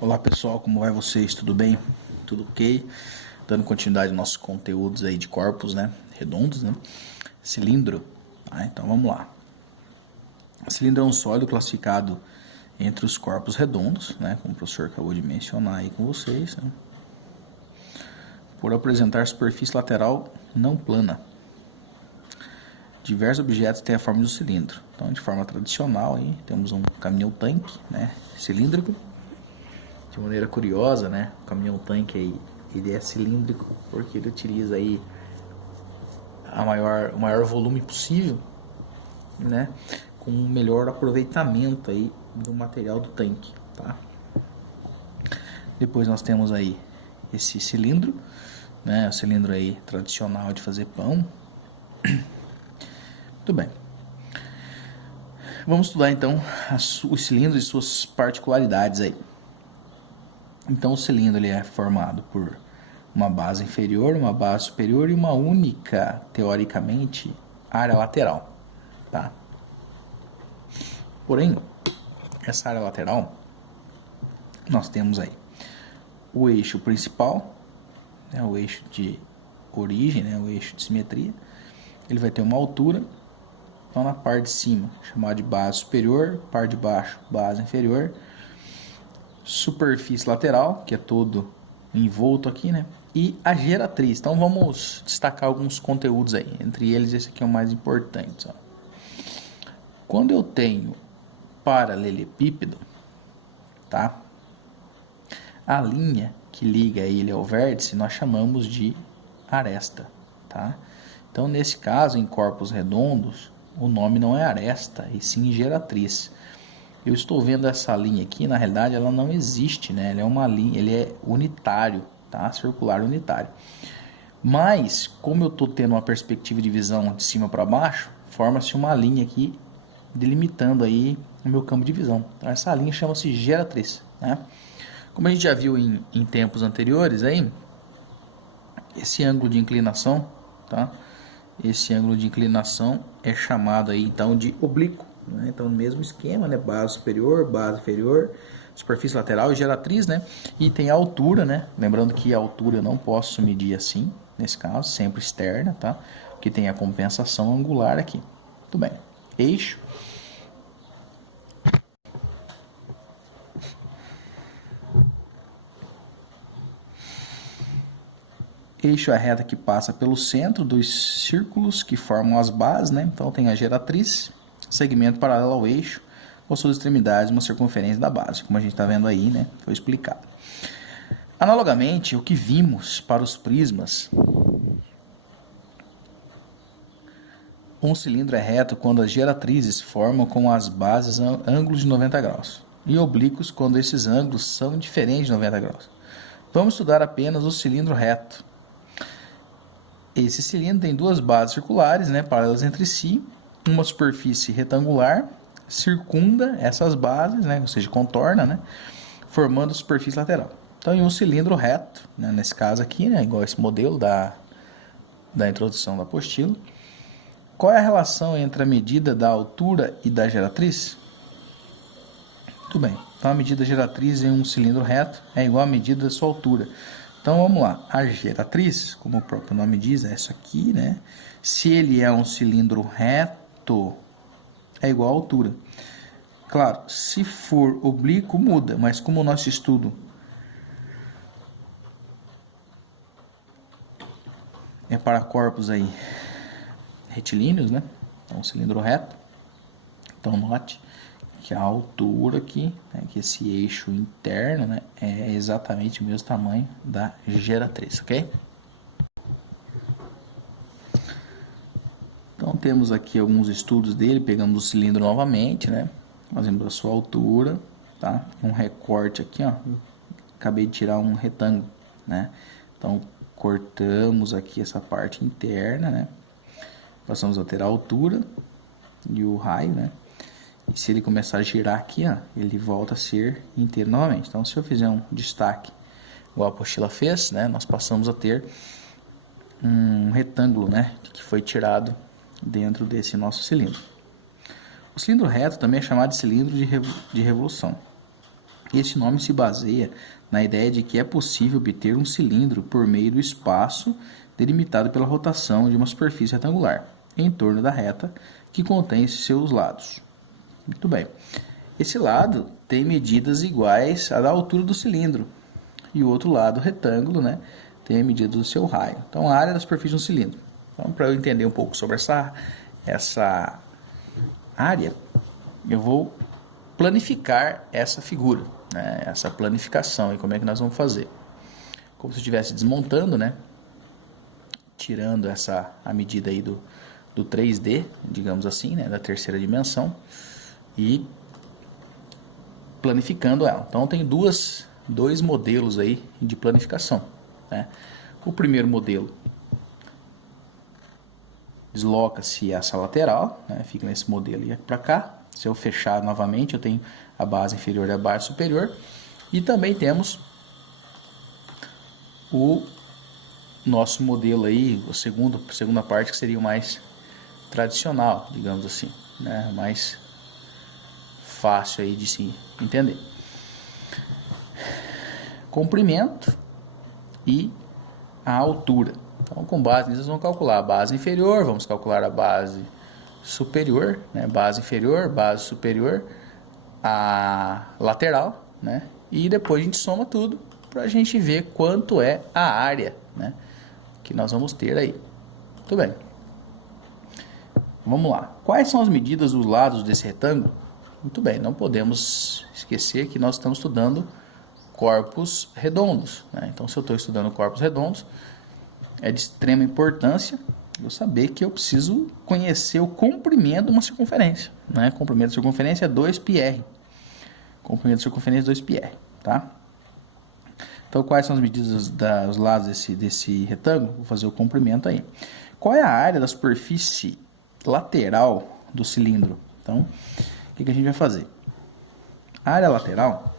Olá pessoal, como vai vocês? Tudo bem? Tudo ok? Dando continuidade aos nossos conteúdos aí de corpos, né? Redondos, né? Cilindro. Então vamos lá. O cilindro é um sólido classificado entre os corpos redondos, né? Como o professor acabou de mencionar aí com vocês, né? Por apresentar superfície lateral não plana. Diversos objetos têm a forma do cilindro. Então, de forma tradicional, aí, temos um caminhão-tanque, né? Cilíndrico. De maneira curiosa, né? O caminhão-tanque aí, ele é cilíndrico porque ele utiliza aí o maior volume possível, né? Com um melhor aproveitamento aí do material do tanque, tá? Depois nós temos aí esse cilindro, né? O cilindro aí tradicional de fazer pão. Muito bem. Vamos estudar então os cilindros e suas particularidades aí. Então o cilindro ele é formado por uma base inferior, uma base superior e uma única, teoricamente, área lateral, tá? Porém, essa área lateral, nós temos aí o eixo principal, né, o eixo de origem, né, o eixo de simetria. Ele vai ter uma altura, então na parte de cima, chamada de base superior, parte de baixo, base inferior, superfície lateral, que é todo envolto aqui, né? E a geratriz. Então vamos destacar alguns conteúdos aí. Entre eles, esse aqui é o mais importante. Ó. Quando eu tenho paralelepípedo, tá? A linha que liga ele ao vértice nós chamamos de aresta, tá? Então nesse caso, em corpos redondos, o nome não é aresta, e sim geratriz. Eu estou vendo essa linha aqui, na realidade ela não existe, né? Ela é uma linha, ele é unitário, tá? Circular unitário. Mas, como eu estou tendo uma perspectiva de visão de cima para baixo, forma-se uma linha aqui delimitando aí o meu campo de visão. Então, essa linha chama-se geratriz, né? Como a gente já viu em tempos anteriores aí, esse ângulo de inclinação, tá? Esse ângulo de inclinação é chamado aí então de oblíquo. Né? Então, no mesmo esquema, né? Base superior, base inferior, superfície lateral e geratriz, né? E tem a altura, né? Lembrando que a altura eu não posso medir assim, nesse caso, sempre externa, tá? Porque tem a compensação angular aqui. Muito bem. Eixo. Eixo é a reta que passa pelo centro dos círculos que formam as bases, né? Então tem a geratriz, segmento paralelo ao eixo, com suas extremidades, uma circunferência da base, como a gente está vendo aí, né? Foi explicado. Analogamente, o que vimos para os prismas, um cilindro é reto quando as geratrizes formam com as bases ângulos de 90 graus e oblíquos quando esses ângulos são diferentes de 90 graus. Vamos estudar apenas o cilindro reto. Esse cilindro tem duas bases circulares, né, paralelas entre si, uma superfície retangular circunda essas bases, né, ou seja, contorna, né, formando a superfície lateral. Então, em um cilindro reto, né, nesse caso aqui, né, igual esse modelo da introdução da apostila, qual é a relação entre a medida da altura e da geratriz? Muito bem. Então, a medida da geratriz em um cilindro reto é igual à medida da sua altura. Então, vamos lá. A geratriz, como o próprio nome diz, é isso aqui, né? Se ele é um cilindro reto, é igual à altura. Claro, se for oblíquo, muda. Mas como o nosso estudo é para corpos aí retilíneos, né? Então, um cilindro reto. Então, note que a altura aqui, né, que esse eixo interno, né, é exatamente o mesmo tamanho da geratriz, ok? Então temos aqui alguns estudos dele, pegamos o cilindro novamente, né? Fazemos a sua altura, tá? Um recorte aqui, ó. Acabei de tirar um retângulo, né? Então cortamos aqui essa parte interna, né? Passamos a ter a altura e o raio, né? E se ele começar a girar aqui, ó, ele volta a ser inteiro novamente. Então, se eu fizer um destaque, igual a apostila fez, né, nós passamos a ter um retângulo, né, que foi tirado dentro desse nosso cilindro. O cilindro reto também é chamado de cilindro de revolução. Este nome se baseia na ideia de que é possível obter um cilindro por meio do espaço delimitado pela rotação de uma superfície retangular em torno da reta que contém seus lados. Muito bem. Esse lado tem medidas iguais à da altura do cilindro e o outro lado, o retângulo, né, tem a medida do seu raio. Então, a área da superfície de um cilindro. Então, para eu entender um pouco sobre essa área, eu vou planificar essa figura, né, essa planificação e como é que nós vamos fazer. Como se eu estivesse desmontando, né, tirando a medida aí do 3D, digamos assim, né, da terceira dimensão, e planificando ela. Então, tem dois modelos aí de planificação, né? O primeiro modelo desloca-se essa lateral, né? Fica nesse modelo e aqui para cá. Se eu fechar novamente, eu tenho a base inferior e a base superior. E também temos o nosso modelo aí, a segunda parte, que seria o mais tradicional, digamos assim, né? Mais fácil aí de se entender. Comprimento e a altura. Então, com base nisso, nós vamos calcular a base inferior, vamos calcular a base superior, né? Base inferior, base superior, a lateral, né? E depois a gente soma tudo para a gente ver quanto é a área, né, que nós vamos ter aí. Muito bem. Vamos lá. Quais são as medidas dos lados desse retângulo? Muito bem, não podemos esquecer que nós estamos estudando corpos redondos, né? Então, se eu estou estudando corpos redondos, é de extrema importância eu saber que eu preciso conhecer o comprimento de uma circunferência, né? Comprimento de circunferência é 2πr. Comprimento de circunferência é 2πr, tá? Então, quais são as medidas dos lados desse retângulo? Vou fazer o comprimento aí. Qual é a área da superfície lateral do cilindro? Então, o que a gente vai fazer? A área lateral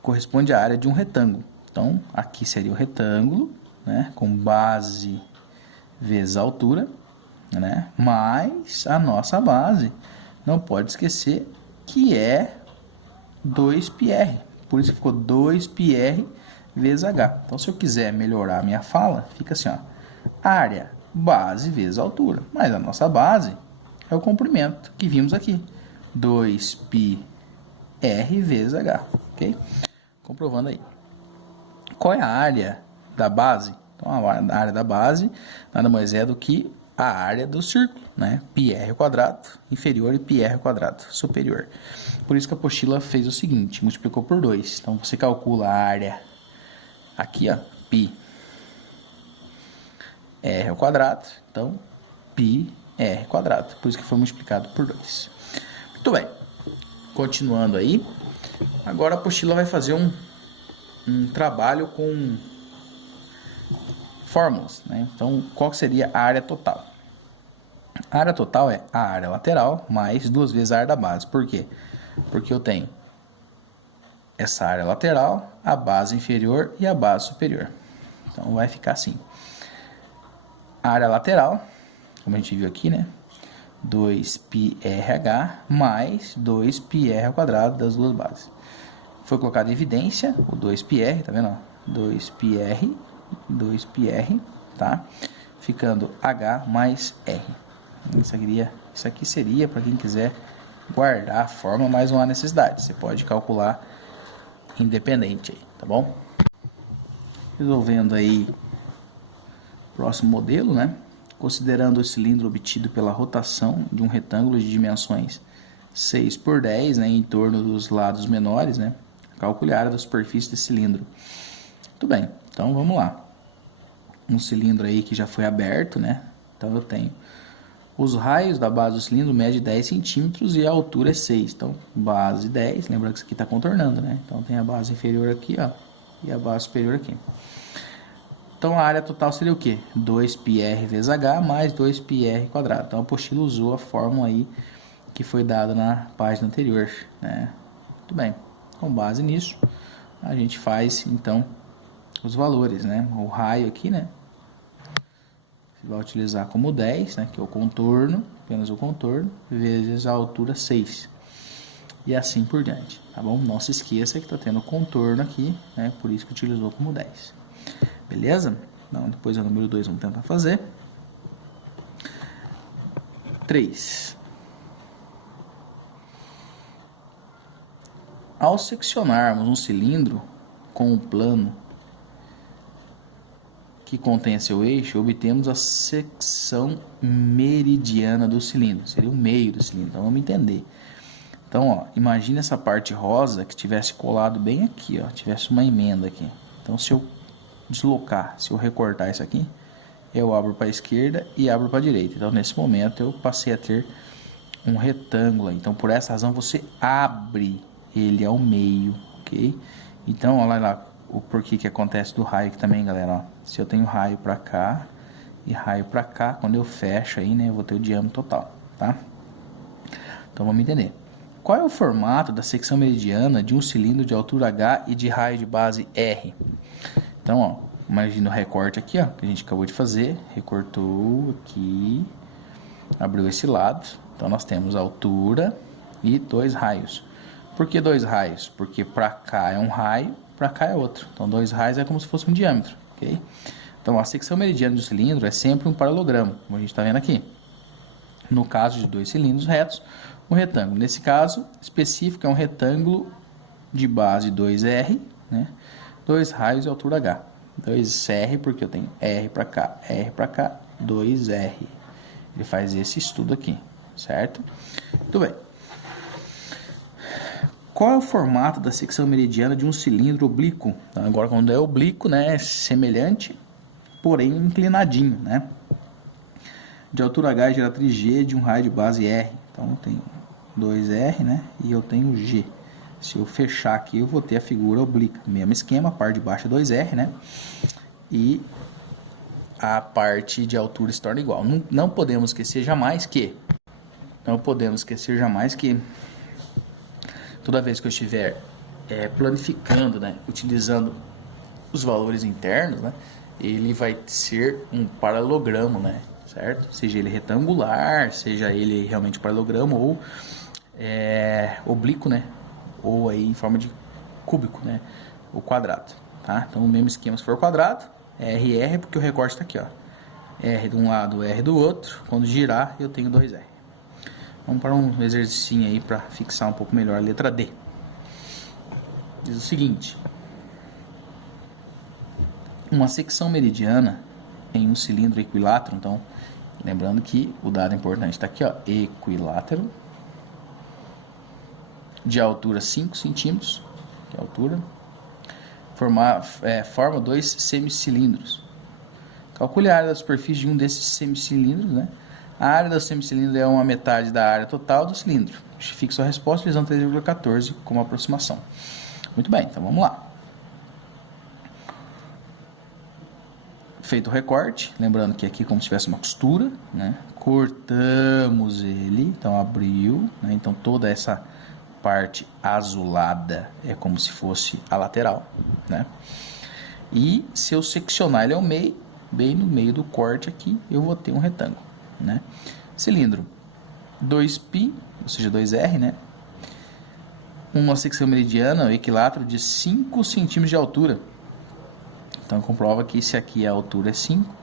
corresponde à área de um retângulo. Então, aqui seria o retângulo, né, com base vezes a altura, né, mais a nossa base. Não pode esquecer que é 2πr. Por isso ficou 2πr vezes h. Então, se eu quiser melhorar a minha fala, fica assim, ó, área base vezes altura. Mas a nossa base é o comprimento que vimos aqui. 2πr vezes h. Ok? Comprovando aí. Qual é a área da base? Então, a área da base nada mais é do que a área do círculo, né? πr ao quadrado inferior e πr ao quadrado superior. Por isso que a apostila fez o seguinte, multiplicou por 2. Então, você calcula a área aqui, ó, πr ao quadrado. Então, πr ao quadrado. Por isso que foi multiplicado por 2. Muito bem. Continuando aí. Agora a apostila vai fazer um trabalho com fórmulas, né? Então, qual seria a área total? A área total é a área lateral mais 2 vezes a área da base. Por quê? Porque eu tenho essa área lateral, a base inferior e a base superior. Então, vai ficar assim. A área lateral, como a gente viu aqui, né? 2πrh mais 2πr ao quadrado das duas bases. Foi colocado em evidência o 2πr, tá vendo? 2πr, tá? Ficando h mais r. Isso aqui seria para quem quiser guardar a forma, mas não há necessidade. Você pode calcular independente aí, tá bom? Resolvendo aí o próximo modelo, né? Considerando o cilindro obtido pela rotação de um retângulo de dimensões 6 por 10, né, em torno dos lados menores, né? Calcule a área da superfície desse cilindro. Muito bem, então vamos lá. Um cilindro aí que já foi aberto, né? Então eu tenho os raios da base do cilindro mede 10 centímetros e a altura é 6. Então, base 10, lembrando que isso aqui está contornando, né? Então tem a base inferior aqui, ó, e a base superior aqui. Então, a área total seria o quê? 2πr vezes h mais 2πr quadrado. Então, a apostila usou a fórmula aí que foi dada na página anterior, né? Muito bem. Com base nisso, a gente faz, então, os valores, né? O raio aqui, né? Você vai utilizar como 10, né? Que é o contorno, apenas o contorno, vezes a altura 6. e assim por diante, tá bom? Não se esqueça que está tendo contorno aqui, né? Por isso que utilizou como 10. Beleza? Então, depois o número 2 vamos tentar fazer. 3. Ao seccionarmos um cilindro com um plano que contém seu eixo, obtemos a secção meridiana do cilindro. Seria o meio do cilindro. Então, vamos entender. Então, ó, imagine essa parte rosa que tivesse colado bem aqui, ó, tivesse uma emenda aqui. Então, se eu deslocar, se eu recortar isso aqui, eu abro para a esquerda e abro para a direita. Então, nesse momento, eu passei a ter um retângulo. Então, por essa razão, você abre ele ao meio, ok? Então, olha lá o porquê que acontece do raio aqui também, galera. Ó. Se eu tenho raio para cá e raio para cá, quando eu fecho aí, né, eu vou ter o diâmetro total, tá? Então, vamos entender. Qual é o formato da secção meridiana de um cilindro de altura H e de raio de base R? Então, ó, imagina o recorte aqui, ó, que a gente acabou de fazer. Recortou aqui, abriu esse lado. Então, nós temos a altura e 2 raios. Por que 2 raios? Porque para cá é um raio, para cá é outro. Então, 2 raios é como se fosse um diâmetro, ok? Então, a secção meridiana do cilindro é sempre um paralelogramo, como a gente está vendo aqui. No caso de 2 cilindros retos, um retângulo. Nesse caso específico, é um retângulo de base 2R, né? 2 raios e altura H. 2R, porque eu tenho R para cá, 2R. Ele faz esse estudo aqui, certo? Muito bem. Qual é o formato da secção meridiana de um cilindro oblíquo? Então, agora, quando é oblíquo, né, é semelhante, porém inclinadinho, né? De altura H e geratriz G de um raio de base R. Então, eu tenho 2R, né? E eu tenho G. Se eu fechar aqui, eu vou ter a figura oblíqua. Mesmo esquema, a parte de baixo é 2R, né? E a parte de altura se torna igual. Não podemos esquecer jamais que... toda vez que eu estiver planificando, né? Utilizando os valores internos, né? Ele vai ser um paralelogramo, né? Certo? Seja ele retangular, seja ele realmente paralelogramo ou oblíquo, né? Ou aí em forma de cúbico, né? O quadrado, tá? Então o mesmo esquema se for quadrado, RR, porque o recorte está aqui, ó. R de um lado, R do outro. Quando girar, eu tenho 2R. Vamos para um exercício aí para fixar um pouco melhor a letra D. Diz o seguinte: uma secção meridiana em um cilindro equilátero. Então, lembrando que o dado importante está aqui, ó, equilátero, de altura 5 centímetros, que é a altura, forma 2 semicilindros. Calcule a área da superfície de um desses semicilindros, né? A área do semicilindro é uma metade da área total do cilindro. Justifique sua resposta utilizando 3,14 como aproximação. Muito bem, então vamos lá. Feito o recorte, lembrando que aqui é como se tivesse uma costura, né? Cortamos ele, então abriu, né? Então toda essa parte azulada é como se fosse a lateral, né? E se eu seccionar ele ao meio, bem no meio do corte aqui, eu vou ter um retângulo, né? Cilindro 2π, ou seja, 2R, né? Uma secção meridiana, o equilátero de 5 centímetros de altura. Então comprova que se aqui a altura é 5,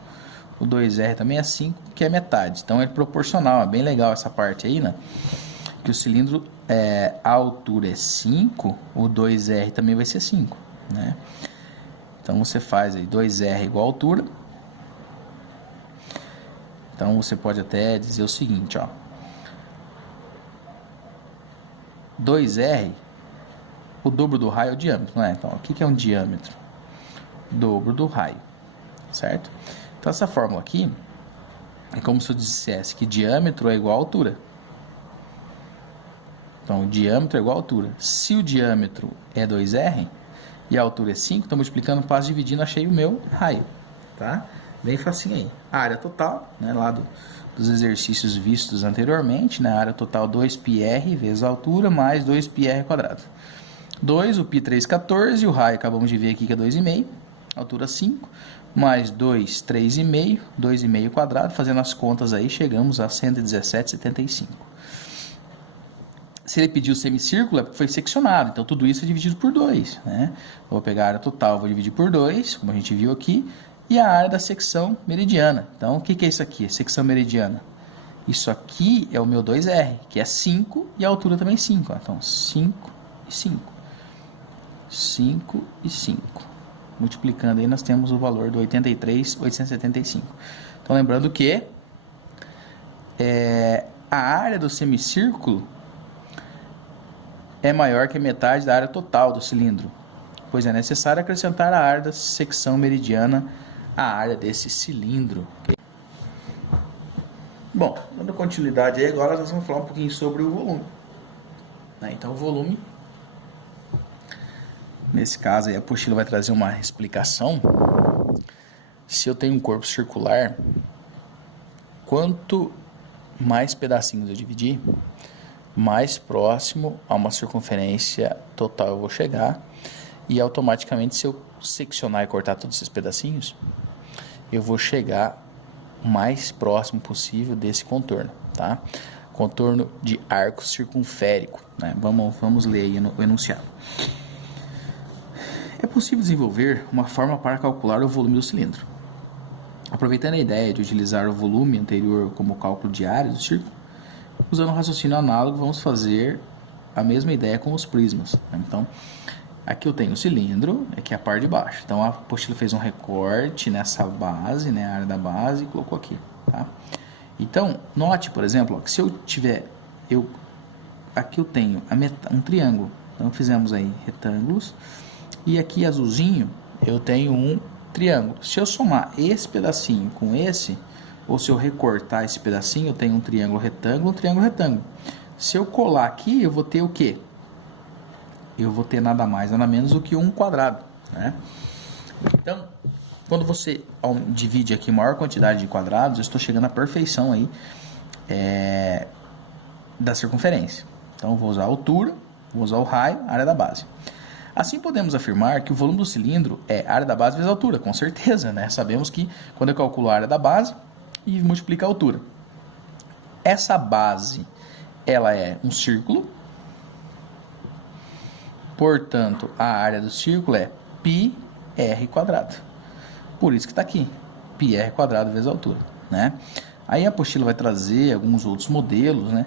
o 2R também é 5, que é metade. Então é proporcional, é bem legal essa parte aí, né? Que o cilindro, a altura é 5, o 2R também vai ser 5, né? Então você faz aí 2R igual a altura. Então você pode até dizer o seguinte, ó. 2R, o dobro do raio é o diâmetro, não é? Então, o que é um diâmetro? Dobro do raio, certo? Então, essa fórmula aqui é como se eu dissesse que diâmetro é igual a altura. Então, o diâmetro é igual a altura. Se o diâmetro é 2R e a altura é 5, estou multiplicando, passo dividindo, achei o meu raio, tá? Bem facinho aí. A área total, né, lá dos exercícios vistos anteriormente, né, a área total 2πr vezes a altura mais 2πr quadrado. 2, o π 3,14, o raio acabamos de ver aqui que é 2,5, altura 5, mais 2, 3,5, 2,5 quadrado, fazendo as contas aí, chegamos a 117,75. Se ele pediu semicírculo, é porque foi seccionado. Então, tudo isso é dividido por 2, né? Eu vou pegar a área total, vou dividir por 2, como a gente viu aqui, e a área da secção meridiana. Então, o que é isso aqui? Secção meridiana. Isso aqui é o meu 2R, que é 5, e a altura também 5. Ó. Então, 5 e 5. 5 e 5. Multiplicando aí, nós temos o valor do 83.875. Então, lembrando que a área do semicírculo é maior que a metade da área total do cilindro, pois é necessário acrescentar a área da secção meridiana à área desse cilindro. Okay? Bom, dando continuidade aí, agora nós vamos falar um pouquinho sobre o volume. Então, o volume, nesse caso aí, a apostila vai trazer uma explicação. Se eu tenho um corpo circular, quanto mais pedacinhos eu dividir, mais próximo a uma circunferência total eu vou chegar, e automaticamente, se eu seccionar e cortar todos esses pedacinhos, eu vou chegar o mais próximo possível desse contorno, tá? Contorno de arco circunférico, né? Vamos ler aí o enunciado. É possível desenvolver uma forma para calcular o volume do cilindro. Aproveitando a ideia de utilizar o volume anterior como cálculo de área do círculo, usando um raciocínio análogo, vamos fazer a mesma ideia com os prismas. Então, aqui eu tenho o cilindro, aqui é a parte de baixo. Então, a apostila fez um recorte nessa base, né, a área da base, e colocou aqui. Tá? Então, note, por exemplo, que se eu tiver... aqui eu tenho um triângulo. Então, fizemos aí retângulos. E aqui, azulzinho, eu tenho um triângulo. Se eu somar esse pedacinho com esse... ou se eu recortar esse pedacinho, eu tenho um triângulo retângulo, um triângulo retângulo. Se eu colar aqui, eu vou ter o quê? Eu vou ter nada mais, nada menos do que um quadrado, né? Então, quando você divide aqui maior quantidade de quadrados, eu estou chegando à perfeição aí da circunferência. Então, eu vou usar a altura, vou usar o raio, a área da base. Assim, podemos afirmar que o volume do cilindro é a área da base vezes a altura, com certeza, né? Sabemos que quando eu calculo a área da base e multiplico a altura, essa base, ela é um círculo, portanto, a área do círculo é πr quadrado. Por isso que está aqui, πr quadrado vezes a altura, né? Aí a apostila vai trazer alguns outros modelos, né,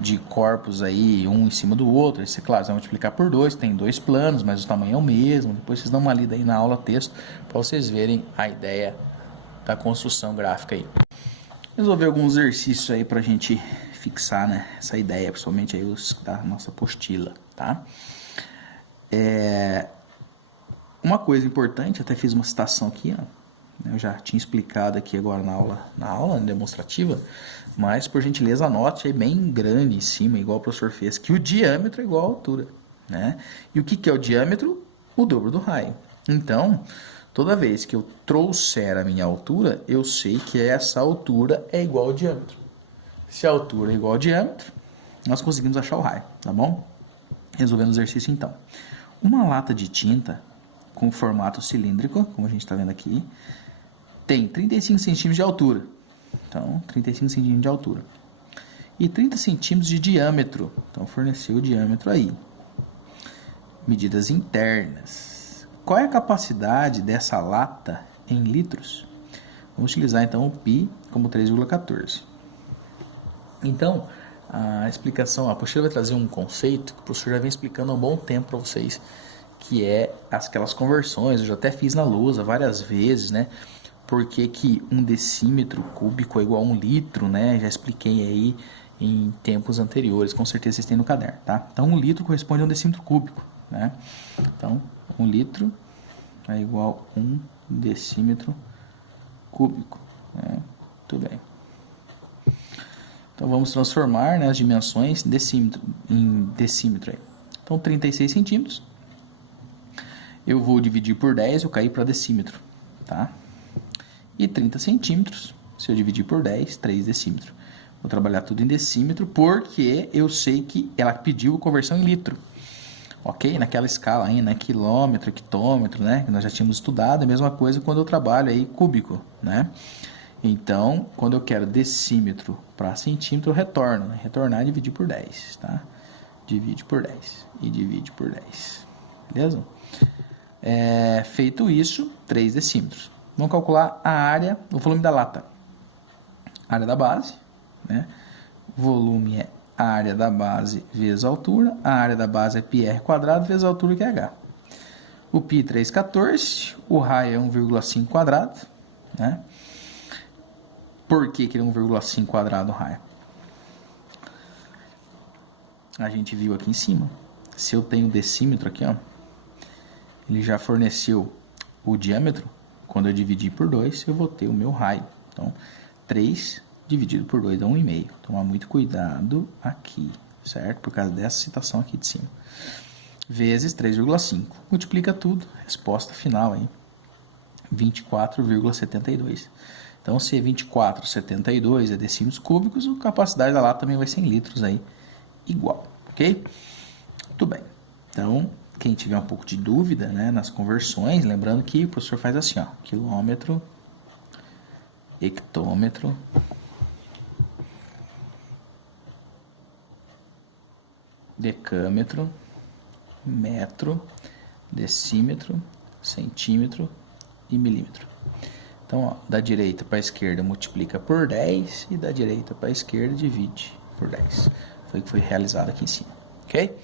de corpos aí, um em cima do outro. Esse, claro, você vai multiplicar por 2, tem 2 planos, mas o tamanho é o mesmo. Depois vocês dão uma lida aí na aula texto, para vocês verem a ideia da construção gráfica aí. Resolver alguns exercícios aí para a gente fixar, né, essa ideia, principalmente aí os da nossa apostila, tá? Uma coisa importante, até fiz uma citação aqui, ó, eu já tinha explicado aqui agora na aula demonstrativa, mas por gentileza anote aí bem grande em cima, igual o professor fez, que o diâmetro é igual à altura, né? E o que é o diâmetro? O dobro do raio. Então, toda vez que eu trouxer a minha altura, eu sei que essa altura é igual ao diâmetro. Se a altura é igual ao diâmetro, nós conseguimos achar o raio, tá bom? Resolvendo o exercício então. Uma lata de tinta com formato cilíndrico, como a gente está vendo aqui, tem 35 centímetros de altura. Então, 35 centímetros de altura. E 30 centímetros de diâmetro. Então, forneceu o diâmetro aí. Medidas internas. Qual é a capacidade dessa lata em litros? Vamos utilizar, então, o π como 3,14. Então, a explicação, a apostila vai trazer um conceito que o professor já vem explicando há um bom tempo para vocês, que é aquelas conversões. Eu já até fiz na lousa várias vezes, né? Porque que um decímetro cúbico é igual a 1 litro, né? Já expliquei aí em tempos anteriores, com certeza vocês têm no caderno, tá? Então, 1 litro corresponde a 1 decímetro cúbico, né? Então, 1 litro é igual a 1 decímetro cúbico, né? Tudo bem. Então, vamos transformar, né, as dimensões em decímetro aí. Então, 36 centímetros. Eu vou dividir por 10, eu caí para decímetro, tá? E 30 centímetros, se eu dividir por 10, 3 decímetros. Vou trabalhar tudo em decímetro, porque eu sei que ela pediu conversão em litro. Ok? Naquela escala aí, né? Quilômetro, hectômetro, né? Que nós já tínhamos estudado. É a mesma coisa quando eu trabalho aí cúbico, né? Então, quando eu quero decímetro para centímetro, eu retorno, né? Retornar e dividir por 10, tá? divide por 10 e divide por 10. Beleza? Feito isso, 3 decímetros. Vamos calcular a área, o volume da lata. Área da base, né? Volume é a área da base vezes a altura. A área da base é πr quadrado vezes a altura, que é h. O π 3,14, o raio é 1,5 quadrado, né? Por que ele é 1,5 quadrado o raio? A gente viu aqui em cima. Se eu tenho decímetro aqui, ó, ele já forneceu o diâmetro. Quando eu dividir por 2, eu vou ter o meu raio. Então, 3 dividido por 2 dá 1,5. Tomar muito cuidado aqui, certo? Por causa dessa citação aqui de cima. Vezes 3,5. Multiplica tudo. Resposta final aí. 24,72. Então, se é 24,72 é decímetros cúbicos, a capacidade da lata também vai ser em litros aí, igual, ok? Muito bem. Então, quem tiver um pouco de dúvida, né, nas conversões, lembrando que o professor faz assim, ó, quilômetro, hectômetro, decâmetro, metro, decímetro, centímetro e milímetro. Então, ó, da direita para a esquerda multiplica por 10 e da direita para a esquerda divide por 10. Foi o que foi realizado aqui em cima, ok?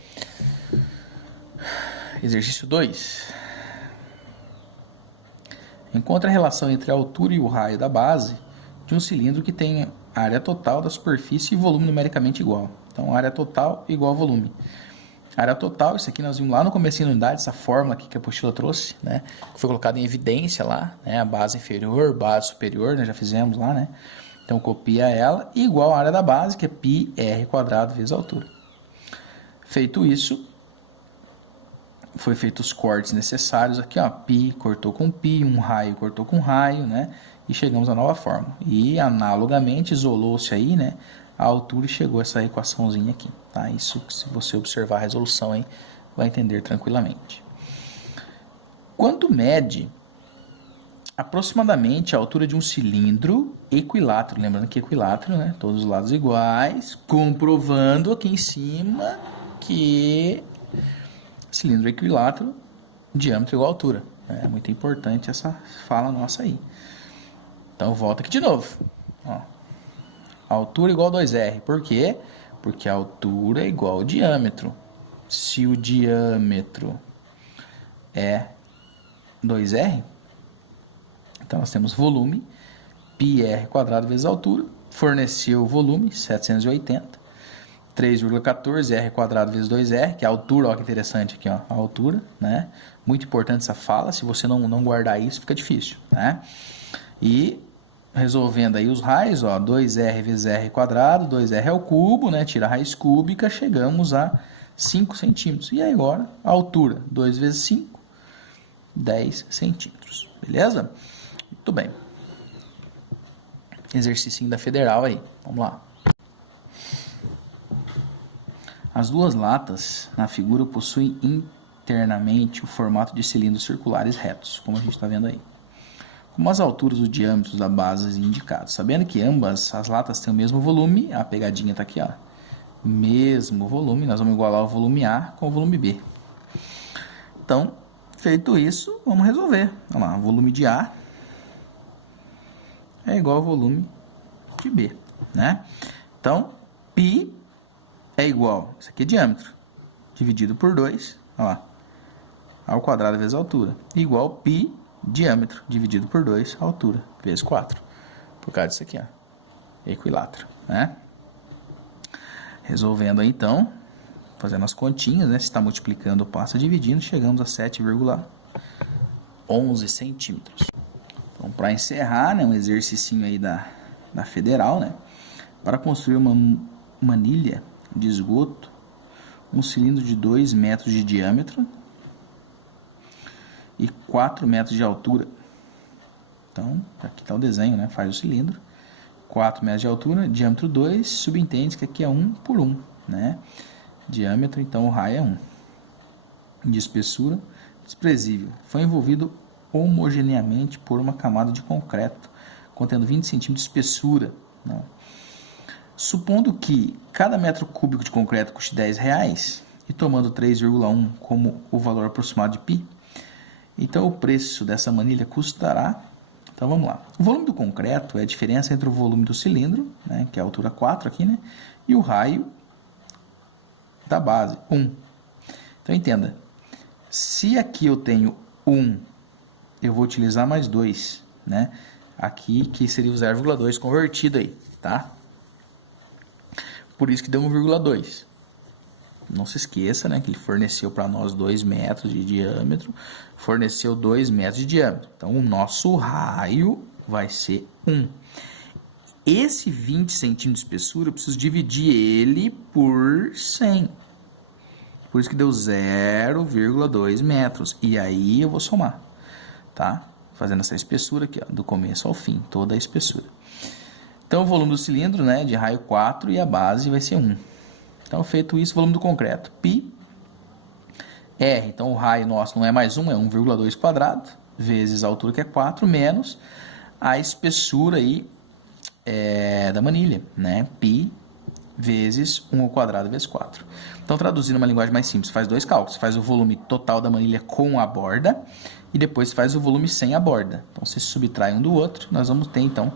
Exercício 2. Encontre a relação entre a altura e o raio da base de um cilindro que tem área total da superfície e volume numericamente igual. Então, área total igual ao volume. Área total, isso aqui nós vimos lá no comecinho da unidade, essa fórmula aqui que a apostila trouxe, né? Que foi colocada em evidência lá, né? A base inferior, base superior, né? Já fizemos lá, né? Então, copia ela, igual a área da base, que é πr quadrado vezes a altura. Feito isso, foi feito os cortes necessários aqui, ó, π cortou com π, um raio cortou com raio, né? E chegamos à nova fórmula. E, analogamente, isolou-se aí, né? A altura e chegou essa equaçãozinha aqui, tá? Isso, se você observar a resolução aí, vai entender tranquilamente. Quanto mede aproximadamente a altura de um cilindro equilátero? Lembrando que equilátero, né? Todos os lados iguais, comprovando aqui em cima que cilindro equilátero, diâmetro igual a altura. É muito importante essa fala nossa aí. Então, volta aqui de novo. Ó. Altura igual a 2R. Por quê? Porque a altura é igual ao diâmetro. Se o diâmetro é 2R, então nós temos volume, πr quadrado vezes a altura, forneceu o volume, 780, 3,14 r quadrado vezes 2r, que é a altura, olha que interessante aqui, ó, a altura, né? Muito importante essa fala, se você não guardar isso, fica difícil, né? E resolvendo aí os raios, ó, 2r vezes r quadrado, 2r ao cubo, né? Tira a raiz cúbica, chegamos a 5 centímetros. E aí agora, a altura, 2 vezes 5, 10 centímetros. Beleza? Muito bem. Exercício da Federal aí. Vamos lá. As duas latas na figura possuem internamente o formato de cilindros circulares retos, como a gente está vendo aí. Como as alturas e diâmetros da base indicados. Sabendo que ambas as latas têm o mesmo volume, a pegadinha está aqui, ó. Mesmo volume, nós vamos igualar o volume A com o volume B. Então, feito isso, vamos resolver. Vamos lá, o volume de A é igual ao volume de B, né? Então, π é igual, isso aqui é diâmetro, dividido por 2, olha lá, ao quadrado vezes a altura, igual π diâmetro, dividido por 2, altura, vezes 4. Por causa disso aqui, ó, equilátero, né? Resolvendo aí, então, fazendo as continhas, né? Se está multiplicando, passa dividindo, chegamos a 7,11 centímetros. Então, para encerrar, né, um exercício aí da Federal, né? Para construir uma manilha de esgoto, um cilindro de 2 metros de diâmetro e 4 metros de altura. Então, aqui está o desenho, né? Faz o cilindro, 4 metros de altura, diâmetro 2, subentende que aqui é 1 por 1, né? Diâmetro, então o raio é 1. De espessura, desprezível. Foi envolvido homogeneamente por uma camada de concreto, contendo 20 centímetros de espessura. Não. Supondo que cada metro cúbico de concreto custe R$10 e tomando 3,1 como o valor aproximado de π, então o preço dessa manilha custará... Então vamos lá. O volume do concreto é a diferença entre o volume do cilindro, né, que é a altura 4 aqui, né, e o raio da base, 1. Então entenda, se aqui eu tenho 1, eu vou utilizar mais 2, né? Aqui que seria o 0,2 convertido aí, tá? Por isso que deu 1,2. Não se esqueça, né, que ele forneceu para nós 2 metros de diâmetro, forneceu 2 metros de diâmetro. Então, o nosso raio vai ser 1. Esse 20 centímetros de espessura, eu preciso dividir ele por 100. Por isso que deu 0,2 metros. E aí eu vou somar, tá? Fazendo essa espessura aqui, ó, do começo ao fim, toda a espessura. Então, o volume do cilindro, né, de raio 4 e a base vai ser 1. Então, feito isso, volume do concreto, πr. Então, o raio nosso não é mais 1, é 1,2 quadrado, vezes a altura que é 4, menos a espessura aí da manilha, né? π vezes 1 ao quadrado vezes 4. Então, traduzindo uma linguagem mais simples, faz dois cálculos. Você faz o volume total da manilha com a borda e depois faz o volume sem a borda. Então, se subtrai um do outro, nós vamos ter, então,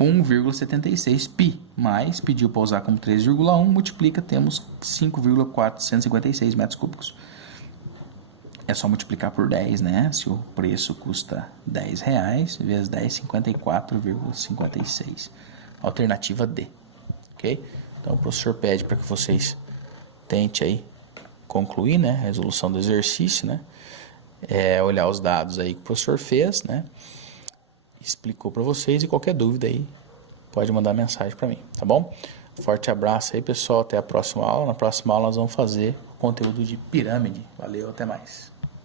1,76 π, mais, pediu para usar como 3,1, multiplica, temos 5,456 metros cúbicos. É só multiplicar por 10, né? Se o preço custa R$10, vezes 10, 54,56. Alternativa D, ok? Então, o professor pede para que vocês tentem aí concluir, né? A resolução do exercício, né? Olhar os dados aí que o professor fez, né? Explicou para vocês, e qualquer dúvida aí pode mandar mensagem para mim, tá bom? Forte abraço aí, pessoal, até a próxima aula. Na próxima aula nós vamos fazer o conteúdo de pirâmide. Valeu, até mais.